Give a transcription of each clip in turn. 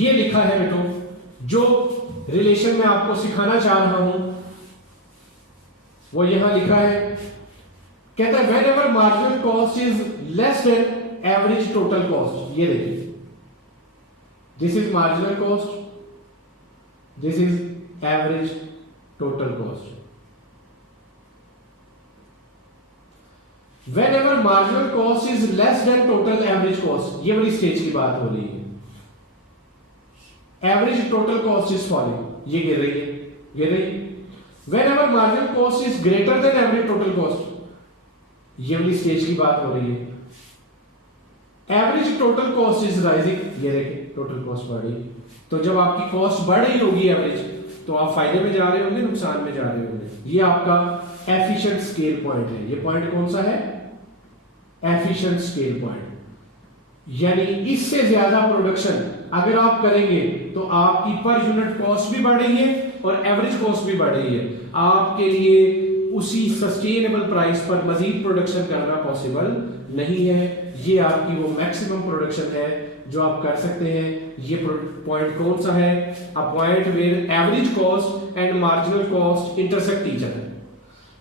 ये लिखा है बेटो, जो रिलेशन में आपको सिखाना चाह रहा हूं वो यहां लिखा है। कहता है when ever marginal cost is less than average total cost. ये देखिए, this is marginal cost, this is average total cost. When ever marginal cost is less than total average cost, ये बड़ी स्टेज की बात हो रही है। Average total cost is following, ये गिर रही है, गिर रही है। When ever marginal cost is greater than average total cost, ये वाली स्टेज की बात हो रही है। Average total cost is rising, ये देखिए टोटल कॉस्ट बढ़ रही है। तो जब आपकी कॉस्ट बढ़ रही होगी एवरेज, तो आप फायदे में जा रहे होंगे, नुकसान में जा रहे होंगे। ये आपका एफिशिएंट स्केल पॉइंट है। ये पॉइंट कौन सा है? Efficient scale point. यानी इससे ज्यादा प्रोडक्शन अगर आप करेंगे तो आपकी पर यूनिट कॉस्ट भी बढ़ रही है और एवरेज कॉस्ट भी बढ़ रही है। आपके लिए उसी सस्टेनेबल प्राइस पर मजीद प्रोडक्शन करना पॉसिबल नहीं है। ये आपकी वो मैक्सिमम प्रोडक्शन है जो आप कर सकते हैं। ये पॉइंट कौन सा है? A point where average cost and marginal cost intersect each other.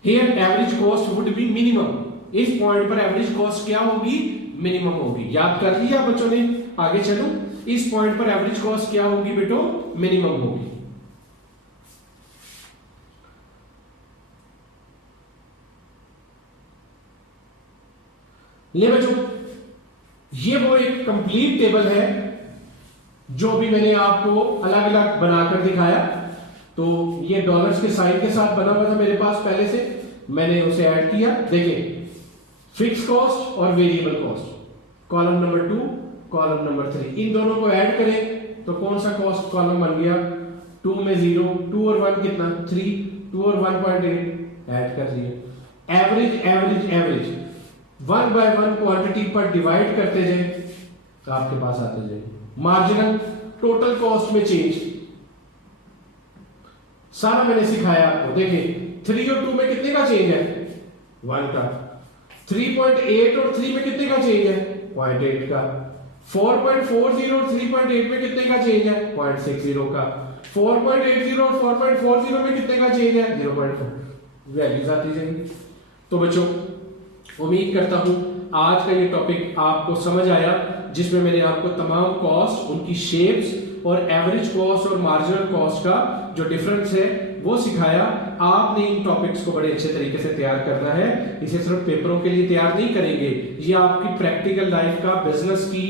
Here average cost would be minimum. इस पॉइंट पर एवरेज कॉस्ट क्या होगी? मिनिमम होगी। याद कर लिया बच्चों ने? आगे चलो, इस पॉइंट पर एवरेज कॉस्ट क्या होगी बेटो? मिनिमम होगी। ले बच्चों, ये वो एक कंप्लीट टेबल है जो भी मैंने आपको अलग अलग बनाकर दिखाया। तो ये डॉलर्स के साइन के साथ बना हुआ था मेरे पास पहले से, मैंने उसे ऐड किया। देखिए, फिक्स कॉस्ट और variable cost, column number 2, column number 3, इन दोनों को ऐड करें तो कौन सा कॉस्ट कॉलम बन गया? 2 में 0, 2 और 1 कितना? 3, 2 और 1.8 ऐड कर दिए। Average average average 1 by 1 quantity पर डिवाइड करते जाए तो आपके पास आते जाए। मार्जिनल टोटल कॉस्ट में चेंज सारा मैंने सिखाया आपको। देखिए 3 और 2 में कितने का चेंज है? 1 का। 3.8 और 3 में कितने का चेंज है? 0.8 का। 4.40 और 3.8 में कितने का चेंज है? 0.60 का। 4.80 और 4.40 में कितने का चेंज है? 0.4। वैल्यूज आती जाएंगी। तो बच्चों, उम्मीद करता हूं आज का ये टॉपिक आपको समझ आया, जिसमें मैंने आपको तमाम कॉस्ट, उनकी शेप्स और एवरेज कॉस्ट और मार्जिनल कॉस्ट का जो डिफरेंस है वो सिखाया। आपने इन टॉपिक्स को बड़े अच्छे तरीके से तैयार करना है। इसे सिर्फ पेपरों के लिए तैयार नहीं करेंगे, ये आपकी प्रैक्टिकल लाइफ का, बिजनेस की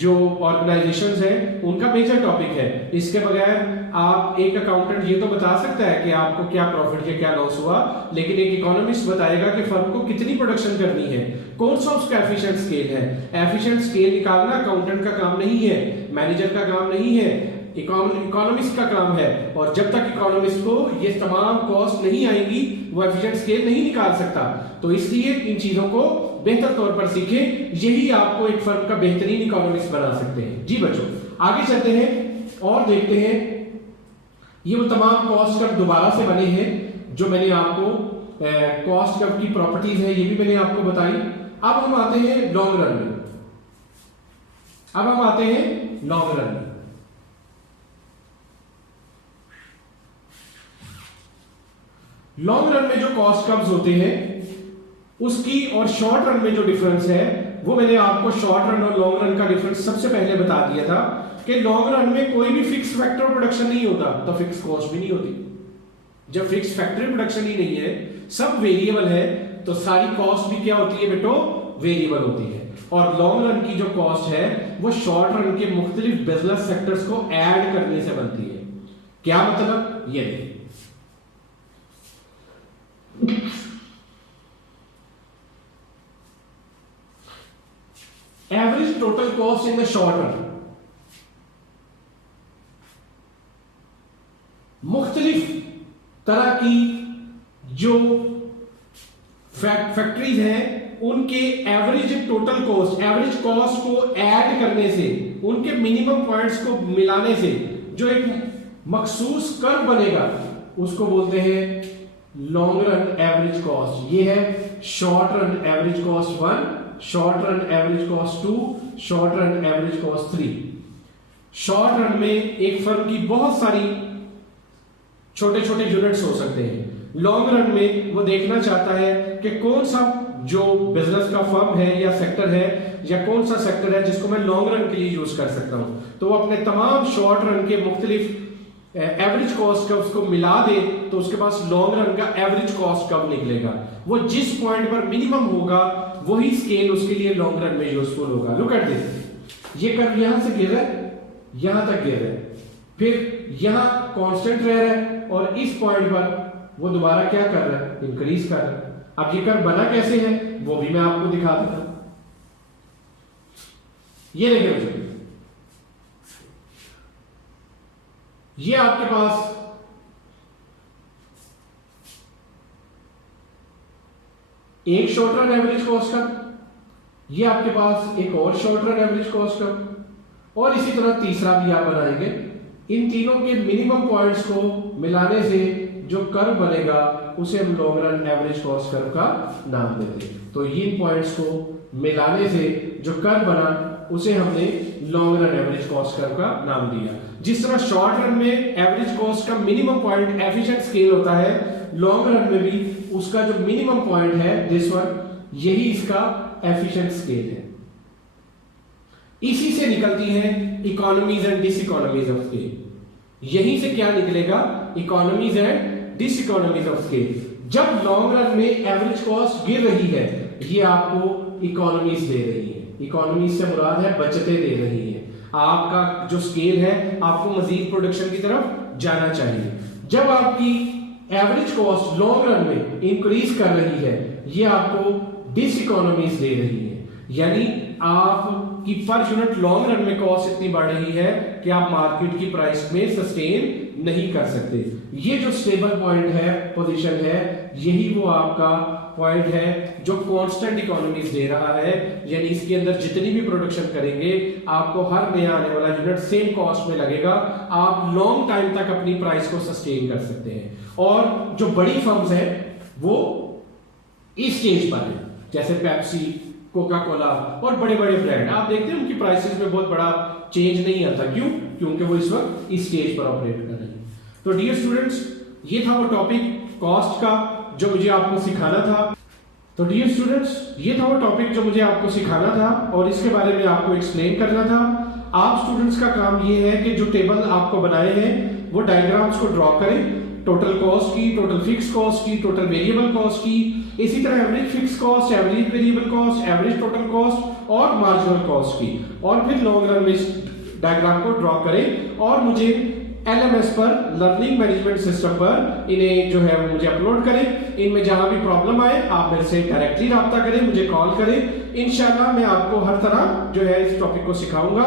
जो ऑर्गेनाइजेशंस हैं उनका मेजर टॉपिक है। इसके बगैर आप, एक अकाउंटेंट ये तो बता सकता है कि आपको क्या प्रॉफिट या क्या लॉस हुआ, लेकिन एक इकोनॉमिस्ट बताएगा कि फर्म को कितनी प्रोडक्शन करनी है, कौन सा उसका एफिशिएंट स्केल है। एफिशिएंट स्केल निकालना अकाउंटेंट का काम नहीं है, मैनेजर का काम नहीं है, इकोनॉमिस्ट का काम है। और जब तक इकोनॉमिस्ट को ये तमाम कॉस्ट नहीं आएंगी, वो एफिशिएंट स्केल नहीं निकाल सकता। तो इसलिए इन चीजों को बेहतर तौर पर सीखें, यही आपको एक फर्म का बेहतरीन इकोनॉमिस्ट बना सकते हैं। जी बच्चों, आगे चलते हैं और देखते हैं। ये वो तमाम कॉस्ट कर्व दोबारा से बने हैं जो मैंने आपको, कॉस्ट कर्व की प्रॉपर्टीज है ये भी मैंने आपको बताई। अब हम आते हैं लॉन्ग रन में। अब हम आते हैं लॉन्ग रन में। लॉन्ग रन में जो कॉस्ट कर्व्स होते हैं उसकी और शॉर्ट रन में जो डिफरेंस है वो मैंने आपको शॉर्ट रन और लॉन्ग रन का डिफरेंस सबसे पहले बता दिया था कि लॉन्ग रन में कोई भी फिक्स फैक्टर प्रोडक्शन नहीं होता तो फिक्स कॉस्ट भी नहीं होती। जब फिक्स फैक्टर प्रोडक्शन ही नहीं है, सब वेरिएबल है, तो सारी कॉस्ट भी क्या होती है बेटो? वेरिएबल होती है। और लॉन्ग रन की जो कॉस्ट है वो शॉर्ट रन के मुख्तलिफ बिजनेस सेक्टर्स को ऐड करने से बनती है। क्या मतलब? ये देखिए, average total cost in the short run, मुख्तलिफ तरह की जो फैक्ट्रीज हैं उनके average total cost, average cost को ऐड करने से, उनके मिनिमम पॉइंट्स को मिलाने से जो एक मखसूस कर्व बनेगा उसको बोलते हैं लॉन्ग रन एवरेज कॉस्ट। ये है short run average cost 1, short run average cost 2, short run average cost 3। Short run में एक फर्म की बहुत सारी छोटे छोटे यूनिट्स हो सकते हैं, लॉन्ग रन में वो देखना चाहता है कि कौन सा जो बिजनेस का फर्म है या सेक्टर है या कौन सा सेक्टर है जिसको मैं लॉन्ग रन के लिए यूज कर सकता हूं, तो वो अपने तमाम शॉर्ट रन के मुख्तलिफ एवरेज कॉस्ट का उसको मिला दे तो उसके पास लॉन्ग रन का एवरेज कॉस्ट कब निकलेगा, वो जिस पॉइंट पर मिनिमम होगा वही स्केल उसके लिए लॉन्ग रन में यूजफुल होगा। लुक एट दिस, ये कर्व यहां से गिर रहा है, यहां तक गिर रहा है, फिर यहां कांस्टेंट रह रहा है और इस पॉइंट पर वो दोबारा क्या कर रहा है, इंक्रीज कर रहा है। अब ये कर्व बना कैसे है वो भी मैं आपको दिखा देता हूं। ये देखिए बच्चों, ये आपके पास एक शॉर्ट रन एवरेज कॉस्ट का, ये आपके पास एक और शॉर्ट रन एवरेज कॉस्ट का, और इसी तरह तीसरा भी आप बनाएंगे। इन तीनों के मिनिमम पॉइंट्स को मिलाने से जो कर्व बनेगा उसे हम long run average cost curve का नाम देते हैं। तो इन पॉइंट्स को मिलाने से जो कर्व बना उसे हमने long run average cost curve का नाम दिया। जिस तरह शॉर्ट रन में एवरेज कॉस्ट का मिनिमम पॉइंट एफिशिएंट स्केल होता है, लॉन्ग रन में भी उसका जो मिनिमम पॉइंट है दिस वन, यही इसका एफिशिएंट स्केल है। इसी से निकलती है इकोनॉमीज एंड डिसइकोनॉमीज ऑफ स्केल। यहीं से क्या निकलेगा, इकोनॉमीज एंड डिसइकोनॉमीज ऑफ स्केल। जब लॉन्ग रन में एवरेज कॉस्ट गिर रही है, ये आपको इकोनॉमीज दे रही है। इकोनॉमीज से मुराद है बचतें दे रही है। आपका जो स्केल है आपको मजीद प्रोडक्शन की तरफ जाना चाहिए। जब आपकी एवरेज कॉस्ट लॉन्ग रन में इंक्रीज कर रही है, ये आपको डिसइकोनॉमीज दे रही है, यानी आपकी पर यूनिट लॉन्ग रन में कॉस्ट इतनी बढ़ रही है कि आप मार्केट की प्राइस में सस्टेन नहीं कर सकते। ये जो स्टेबल पॉइंट है, पोजीशन है, यही वो आपका पॉइंट है जो कांस्टेंट इकोनॉमीज दे रहा है, यानी इसके अंदर जितनी भी प्रोडक्शन करेंगे आपको हर नया आने वाला यूनिट सेम कॉस्ट में लगेगा, आप लॉन्ग टाइम तक अपनी प्राइस को सस्टेन कर सकते हैं। और जो बड़ी फर्म्स हैं वो इस स्टेज पर है, जैसे पेप्सी, कोका कोला और बड़े बड़े ब्रांड, आप देखते हैं उनकी प्राइसेस में बहुत बड़ा चेंज नहीं आता। क्यों? क्योंकि वो इस वक्त इस स्टेज पर ऑपरेट कर रहे हैं। तो डियर स्टूडेंट्स, ये था वो टॉपिक कॉस्ट का जो मुझे आपको सिखाना था। तो डियर स्टूडेंट्स, ये था वो टॉपिक जो मुझे आपको सिखाना था और इसके बारे में आपको एक्सप्लेन करना था। आप स्टूडेंट्स का काम ये है कि जो टेबल आपको बनाए हैं वो डायग्राम्स को ड्रॉ करें, टोटल कॉस्ट की, टोटल फिक्स कॉस्ट की, टोटल वेरिएबल कॉस्ट की, इसी तरह average fix cost, average variable cost, average total cost और मार्जिनल कॉस्ट की, और फिर लॉन्ग रन में इस डायग्राम को ड्रॉ करें और मुझे LMS पर, लर्निंग मैनेजमेंट सिस्टम पर इन्हें जो है वो मुझे अपलोड करें। इनमें जहां भी प्रॉब्लम आए आप मेरे से डायरेक्टली रब्ता करें, मुझे कॉल करें। इंशाल्लाह मैं आपको हर तरह जो है इस टॉपिक को सिखाऊंगा।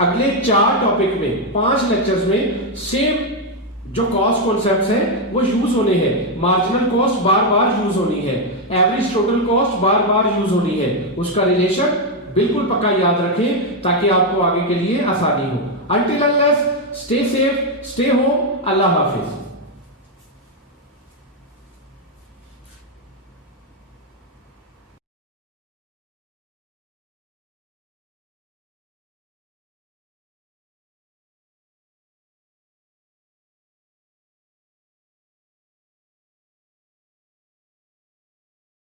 अगले 4 टॉपिक में 5 लेक्चर्स में सेम जो कॉस्ट कॉन्सेप्ट्स हैं वो यूज होने हैं। मार्जिनल कॉस्ट बार बार यूज होनी है, एवरेज टोटल कॉस्ट बार बार यूज होनी है, उसका रिलेशन बिल्कुल पक्का याद रखें ताकि आपको आगे के लिए आसानी हो। Until unless, stay safe, stay home. Allah Hafiz.